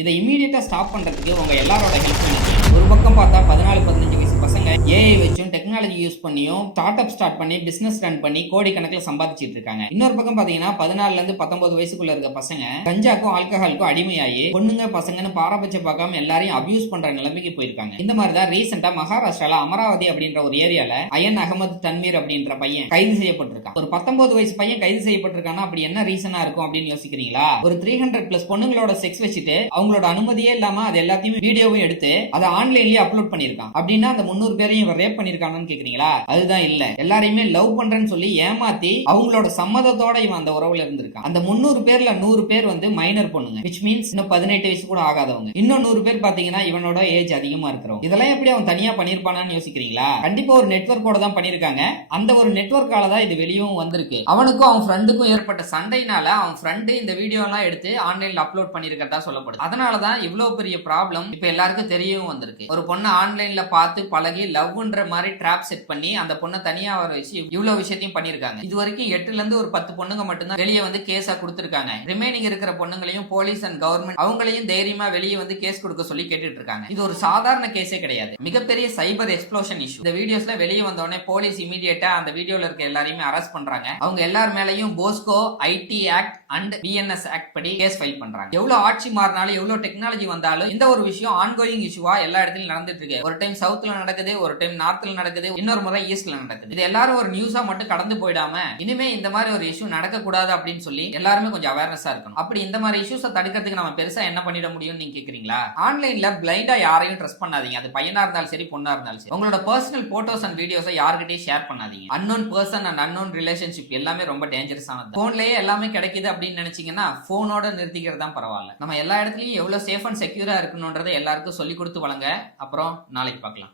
இதை இமீடியட்டா ஸ்டாப் பண்றதுக்கு உங்க எல்லாரோட ஹெல்ப் வேணும். ஒரு பக்கம் பார்த்தா 14-15 வயசு பசங்க ஏஐ வச்சும் டெக்னாலஜி யூஸ் பண்ணியும் ஸ்டார்ட் அப் ஸ்டார்ட் பண்ணி பிசினஸ் ரன் பண்ணி கோடி கணக்கில் சம்பாதிச்சிட்டு இருக்காங்க. இன்னொரு பக்கம் பாத்தீங்கன்னா 14ல இருந்து 19 வயசுக்குள்ள இருக்க பசங்க கஞ்சாக்கும் ஆல்கஹாலுக்கும் அடிமையாகி பொண்ணுங்க பசங்கன்னு பாரபட்சம் பார்க்காம எல்லாரையும் அபியூஸ் பண்ற நிலைமைக்கு போயிருக்காங்க. இந்த மாதிரி தான் ரீசெண்டா மகாராஷ்டிரால அமராவதி அப்படின்ற ஒரு ஏரியால அயன் அகமது தன்வீர் அப்படின்ற பையன் கைது செய்யப்பட்டிருக்கான். ஒரு 19 வயசு பையன் கைது செய்யப்பட்டிருக்கானா அப்படி என்ன ரீசனா இருக்கும் அப்படின்னு யோசிக்கிறீங்களா? ஒரு 300+ பொண்ணுங்களோட செக்ஸ் வச்சுட்டு அவங்களோட அனுமதியே இல்லாம அது எல்லாத்தையும் வீடியோவும் எடுத்து அதை ஆன்லைன்லயே அப்லோட் பண்ணிருக்கான். அப்படின்னா அந்த 300 பேரையும் இவர் ரேப் பண்ணிருக்கானு கேக்குறீங்களா? அதுதான் இல்ல. எல்லாரையுமே லவ் பண்றேன்னு சொல்லி ஏமாத்தி அவங்களோட சம்மதத்தோட இவன் அந்த உறவுல இருந்திருக்கான். அந்த 300 பேர்ல 100 பேர் வந்து மைனர் பொண்ணுங்க, which means இன்னும் 18 வயசு கூட ஆகாதவங்க. இன்னும் 100 பேர் பாத்தீங்கன்னா இவனோட ஏஜ் அதிகமா இருக்கிறவங்க. இதெல்லாம் எப்படி அவன் தனியா பண்ணிருப்பானான்னு யோசிக்கிறீங்களா? கண்டிப்பா ஒரு நெட்வொர்க்கோட தான் பண்ணிருக்காங்க. அந்த ஒரு நெட்வொர்க்கால தான் இது வெளியும் வந்திருக்கு. அவனுக்கும் அவன் ஃப்ரெண்டுக்கும் ஏற்பட்ட சண்டைனால அவன் ஃப்ரெண்டு இந்த வீடியோ எல்லாம் எடுத்து ஆன்லைன்ல அப்லோட் பண்ணிருக்கிறதா சொல்லப்படுது. அதனாலதான் இவ்வளவு பெரிய ப்ராப்ளம் இப்ப எல்லாருக்கும் தெரியவும் வந்திருக்கு. ஒரு பொண்ணை ஆன்லைன்ல பார்த்து பழகி லவ்ன்ற மாதிரி ட்ராப் செட் பண்ணி அந்த பொண்ணை தனியா வர வச்சு இவ்வளவு விஷயத்தையும் பண்ணிருக்காங்க. இது வரைக்கும் 8ல இருந்து ஒரு 10 பொண்ணுங்க மட்டும்தான் வெளியே வந்து கேஸா கொடுத்திருக்காங்க. ரிமைனிங் இருக்கிற பொண்ணுங்களையும் போலீஸ் அண்ட் கவர்மெண்ட் அவங்களையும் தைரியமா வெளியே வந்து கேஸ் கொடுக்க சொல்லி கேட்டுட்டு இருக்காங்க. இது ஒரு சாதாரண கேஸே கிடையாது, மிகப்பெரிய சைபர் எக்ஸ்ப்ளோஷன் இஷ்யூ. இந்த வீடியோஸ்ல வெளியே வந்தோடனே போலீஸ் இமீடியட்டா அந்த வீடியோல இருக்க எல்லாரையுமே அரெஸ்ட் பண்றாங்க. அவங்க எல்லார் மேலையும் Bosco ID act and BNS act படி கேஸ் ஃபைல் பண்றாங்க. எவ்வளவு ஆட்சி மாறினாலும் எவ்வளவு டெக்னாலஜி வந்தாலும் இந்த ஒரு விஷயம் ஆன்கோயிங் இஷ்யூவா எல்லா இடத்துலயும் நடந்துட்டு இருக்கு. ஒரு டைம் சவுத்ல நடக்குது, ஒரு டைம் நார்த்ல நடக்குது, இன்னொரு முறை ஈஸ்ட்ல நடக்குது. இது எல்லாரும் ஒரு நியூஸா மட்டும் கடந்து போயிடாம இனிமே இந்த மாதிரி ஒரு இஷ்யூ நடக்க கூடாது அப்படின்னு சொல்லி எல்லாருமே கொஞ்சம் அவேர்னஸா இருக்கணும். அப்படி இந்த மாதிரி இஷ்யூஸை தடுக்கிறதுக்கு நம்ம பெருசா என்ன பண்ணிட முடியும்னு நீங்க கேக்குறீங்களா? ஆன்லைன்ல பிளைண்டா யாரையும் ட்ரஸ்ட் பண்ணாதீங்க. அது பையனா இருந்தாலும் சரி பொண்ணா இருந்தாலும் சரி. உங்களோட பர்சனல் போட்டோஸ் அண்ட் வீடியோஸை யார்கிட்டயும் ஷேர் பண்ணாதீங்க. Unknown person and unknown relationship எல்லாமே ரொம்ப டேஞ்சரஸ் ஆனது. போன்லயே எல்லாமே கிடைக்குது அப்படின்னு நினைச்சீங்கன்னா போனோட நிறுத்திக்கிறது தான் பரவாயில்ல. நம்ம எல்லா இடத்துலயும் எவ்வளவு சேஃப் அண்ட் செக்யூரா இருக்கணும்ன்றதை எல்லாருக்கும் சொல்லி கொடுத்து வழங்க. அப்புறம் நாளைக்கு பார்க்கலாம்.